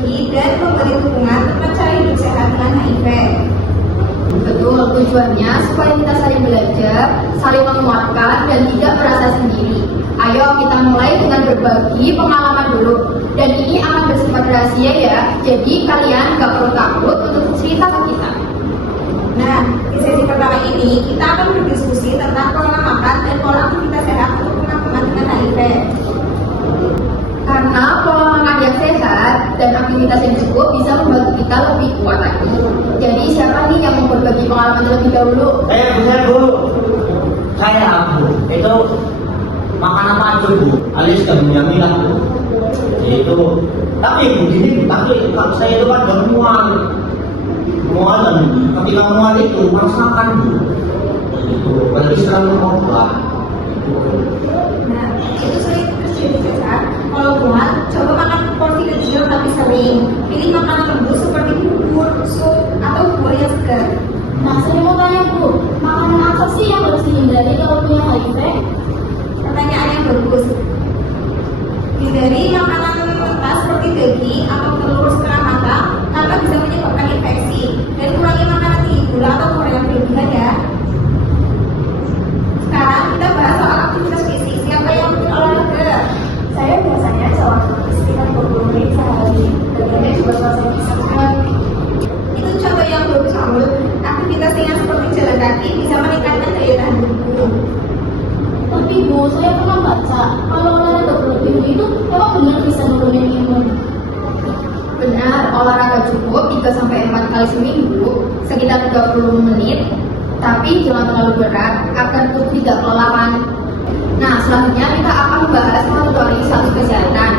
berbagi dan memberi dukungan tentang cara hidup sehat dengan HIV. Betul, tujuannya supaya kita saling belajar, saling menguatkan, dan tidak merasa sendiri. Ayo kita mulai dengan berbagi pengalaman dulu. Dan ini akan bersifat rahasia ya, jadi kalian gak perlu takut untuk cerita ke kita. Nah, di sesi pertama ini kita akan berdiskusi tentang pola makan dan pola aktivitas sehat untuk penanggulangan dengan HIV. Karena pola makan yang sehat dan aktivitas yang cukup bisa membantu kita lebih kuat lagi. Jadi siapa nih yang mau berbagi pengalaman terlebih dahulu? Saya dulu. Saya itu makan apa aja Bu, alias gak milah Bu. Itu, tapi begini, tapi kalau saya itu kan gak mual dan ketika mual itu merasakan Bu. Itu, apalagi selalu obat. Nah, itu sering terjadi sehat. Kalau mual, coba makan porsi kecil tapi sering. Pilih makanan lembut seperti bubur, sup, atau buah yang segar. Nah, saya mau tanya Bu, makanan apa sih yang harus dihindari kalau punya HIV? Pertanyaan yang bagus. Hindari makanan mentah seperti daging atau telur setengah matang karena bisa menyebabkan infeksi. Dan kurangi makanan tinggi gula atau kalori yang berlebihan ya. Sekarang kita bahas soal aktivitas fisik. Siapa yang olahraga? Saya biasanya jalan sekitar 20 menit sehari. Badannya juga terasa sehat. Itu contoh yang bagus kamu. Aktivitas ringan seperti jalan kaki bisa meningkatkan daya tahan tubuh. Tapi Bu, saya pernah baca kalau olahraga berlebihan itu emang benar bisa nurunin imun. Benar, olahraga cukup 3-4 kali seminggu, sekitar 30 menit, tapi jangan terlalu berat agar tubuh tidak kelelahan. Nah, selanjutnya kita akan membahas monitoring kesehatan.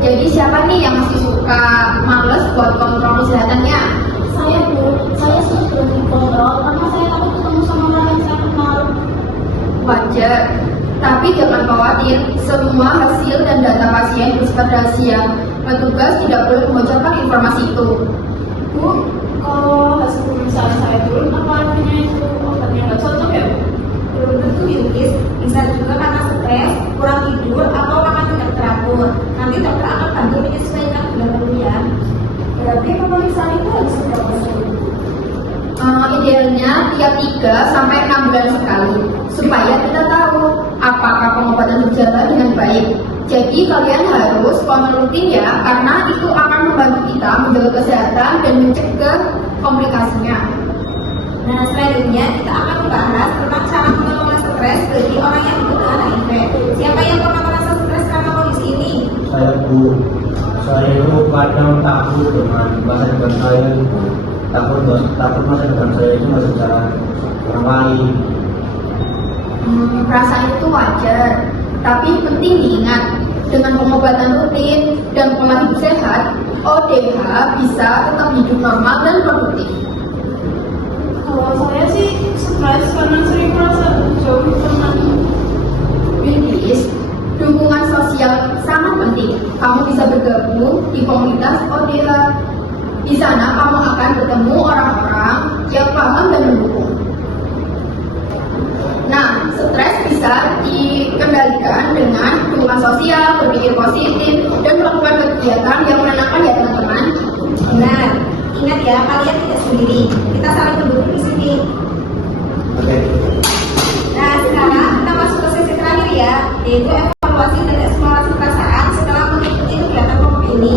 Jadi siapa nih yang masih suka males buat kontrol kesehatannya? Saya Bu, saya sudah dikontrol karena saya takut ketemu sama orang yang saya kenal. Wajar, tapi jangan khawatir, semua hasil dan data pasien bersifat rahasia. Petugas tidak boleh membocorkan informasi itu. Bu, kalau hasil pemeriksaan saya turun, apa artinya itu obatnya nggak cocok ya Bu? Belum tentu Yudis, bisa juga karena stres, kurang tidur, atau makan tidak teratur. Nanti dokter akan bantu menyesuaikan gula ya. Berarti pemeriksaan itu harus berapa sering? Idealnya tiap 3-6 bulan sekali, supaya kita tahu apakah pengobatan berjalan dengan baik. Jadi kalian harus kontrol rutin ya, karena itu akan membantu kita menjaga kesehatan dan mencegah komplikasinya. Nah, selanjutnya kita akan membahas tentang cara mengelola stres bagi orang yang hidup dengan HIV. Siapa yang pernah merasa stres karena kondisi ini? Saya Bu, saya itu kadang takut dengan masa depan saya. Takut masa depan saya itu masih jalan orang lain. Perasaan itu wajar, tapi penting diingat, dengan pengobatan rutin dan pola hidup sehat, ODH bisa tetap hidup normal dan produktif. Kalau saya sih stres karena sering merasa jauh dari teman. Windis, dukungan sosial sangat penting. Kamu bisa bergabung di komunitas ODH. Di sana kamu akan bertemu orang-orang yang paham dan mendukung. Nah, stres bisa dikendalikan dengan dukungan sosial, berpikir positif, dan melakukan kegiatan yang menenangkan ya teman-teman. Benar, ingat ya, kalian tidak sendiri. Kita saling mendukung di sini. Oke. Nah, sekarang kita masuk ke sesi terakhir ya, yaitu evaluasi dan eksplorasi perasaan setelah mengikuti kegiatan kelompok ini.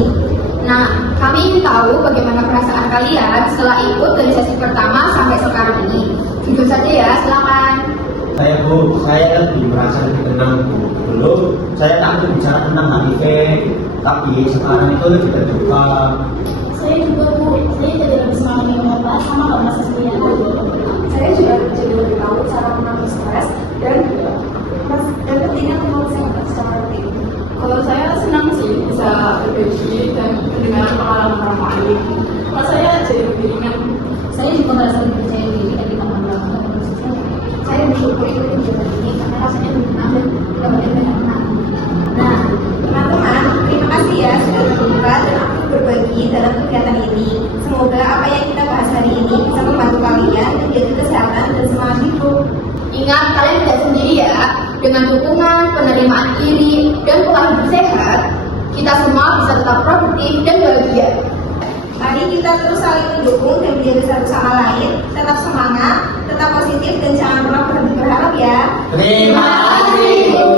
Nah, kami ingin tahu bagaimana perasaan kalian setelah ikut dari sesi pertama sampai sekarang ini. Jujur saja ya, silakan. Saya lebih merasa lebih tenang Bu. Dulu saya takut bicara tentang HIV, tapi sekarang itu lebih terbuka. Saya juga Bu, saya jadi lebih semangat minum obat sama nggak merasa sendirian. Saya juga jadi lebih tahu cara menangani stres dan pentingnya mengelola kesehatan secara rutin. Kalau saya senang sih bisa berbagi dan mendengar pengalaman orang lain. Kalau saya jadi lebih ringan. Saya juga merasa lebih percaya diri ketika melakukan proses saya. Saya bersyukur ikut kegiatan ini karena rasanya lebih tenang dan tidak banyak tenang. Nah, teman-teman, terima kasih ya sudah terlibat dan aktif berbagi dalam kegiatan ini. Semoga apa yang kita bahas hari ini bisa membantu kalian menjaga kesehatan dan semangat hidup. Ingat, kalian tidak sendiri ya. Dengan dukungan, penerimaan diri, dan pola hidup sehat, kita semua bisa tetap produktif dan bahagia. Mari kita terus saling mendukung dan menjaga satu sama lain. Tetap semangat, tetap positif, dan jangan pernah berhenti berharap ya. Terima kasih.